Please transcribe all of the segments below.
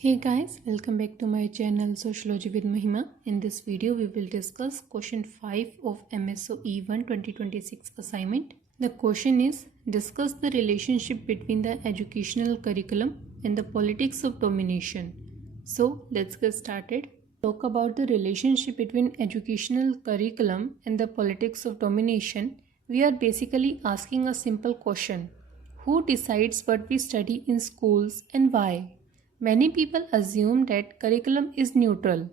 Hey guys, welcome back to my channel Sociology with Mahima. In this video, we will discuss question 5 of MSOE 1 2026 assignment. The question is, discuss the relationship between the educational curriculum and the politics of domination. So, let's get started. Talk about the relationship between educational curriculum and the politics of domination. We are basically asking a simple question. Who decides what we study in schools and why? Many people assume that curriculum is neutral,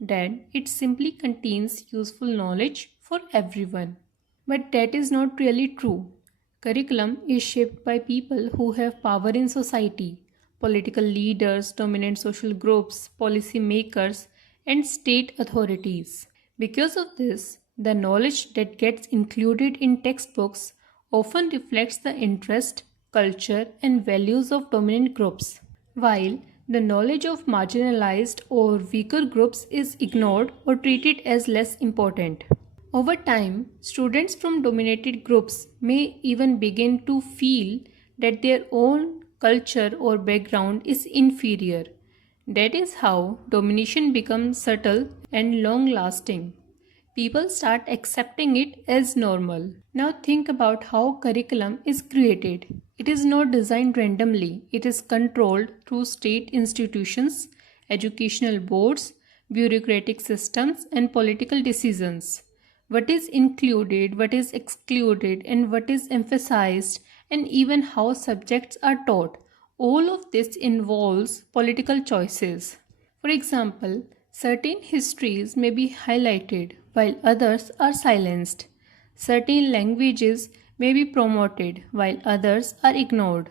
that it simply contains useful knowledge for everyone. But that is not really true. Curriculum is shaped by people who have power in society, political leaders, dominant social groups, policy makers, and state authorities. Because of this, the knowledge that gets included in textbooks often reflects the interest, culture, and values of dominant groups, while the knowledge of marginalized or weaker groups is ignored or treated as less important. Over time, students from dominated groups may even begin to feel that their own culture or background is inferior. That is how domination becomes subtle and long-lasting. People start accepting it as normal. Now think about how curriculum is created. It is not designed randomly. It is controlled through state institutions, educational boards, bureaucratic systems, and political decisions. What is included, what is excluded, and what is emphasized, and even how subjects are taught. All of this involves political choices. For example, certain histories may be highlighted while others are silenced. Certain languages may be promoted while others are ignored.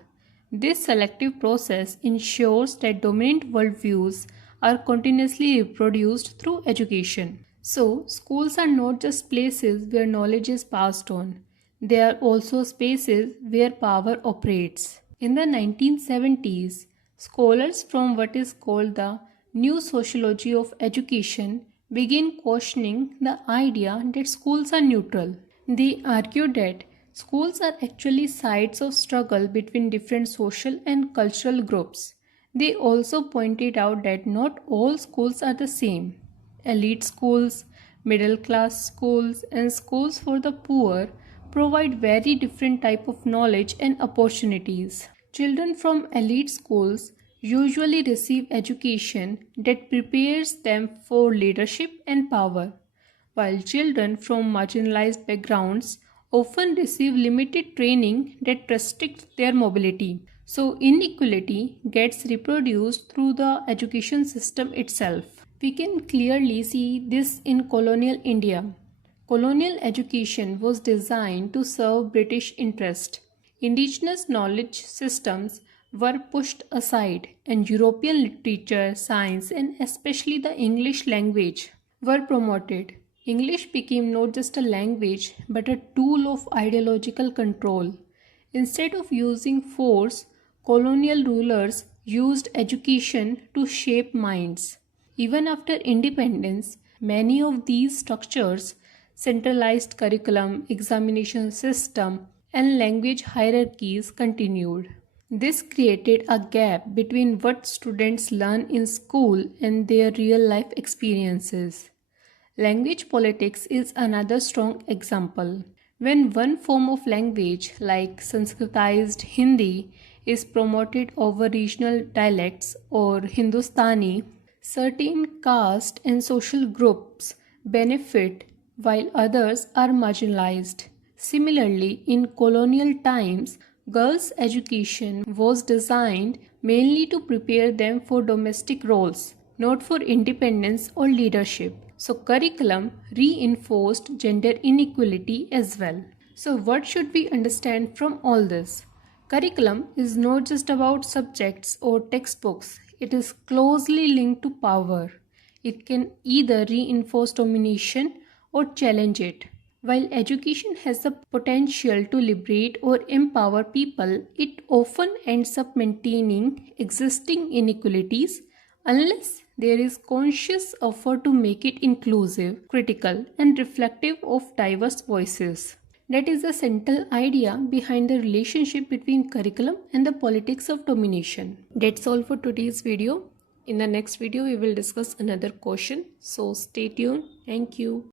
This selective process ensures that dominant worldviews are continuously reproduced through education. So, schools are not just places where knowledge is passed on. They are also spaces where power operates. In the 1970s, scholars from what is called the IGNOU Sociology of Education began questioning the idea that schools are neutral. They argued that schools are actually sites of struggle between different social and cultural groups. They also pointed out that not all schools are the same. Elite schools, middle class schools, and schools for the poor provide very different type of knowledge and opportunities. Children from elite schools usually receive education that prepares them for leadership and power, while children from marginalized backgrounds often receive limited training that restricts their mobility. So inequality gets reproduced through the education system itself. We can clearly see this in colonial India. Colonial education was designed to serve British interest. Indigenous knowledge systems were pushed aside, and European literature, science, and especially the English language were promoted. English became not just a language but a tool of ideological control. Instead of using force, colonial rulers used education to shape minds. Even after independence, many of these structures, centralized curriculum, examination system, and language hierarchies continued. This created a gap between what students learn in school and their real-life experiences. Language politics is another strong example. When one form of language, like Sanskritized Hindi, is promoted over regional dialects or Hindustani, certain caste and social groups benefit while others are marginalized. Similarly, in colonial times, girls' education was designed mainly to prepare them for domestic roles, not for independence or leadership. So, curriculum reinforced gender inequality as well. So, what should we understand from all this? Curriculum is not just about subjects or textbooks, it is closely linked to power. It can either reinforce domination or challenge it. While education has the potential to liberate or empower people, it often ends up maintaining existing inequalities unless there is conscious effort to make it inclusive, critical, and reflective of diverse voices. That is the central idea behind the relationship between curriculum and the politics of domination. That's all for today's video. In the next video, we will discuss another question. So stay tuned. Thank you.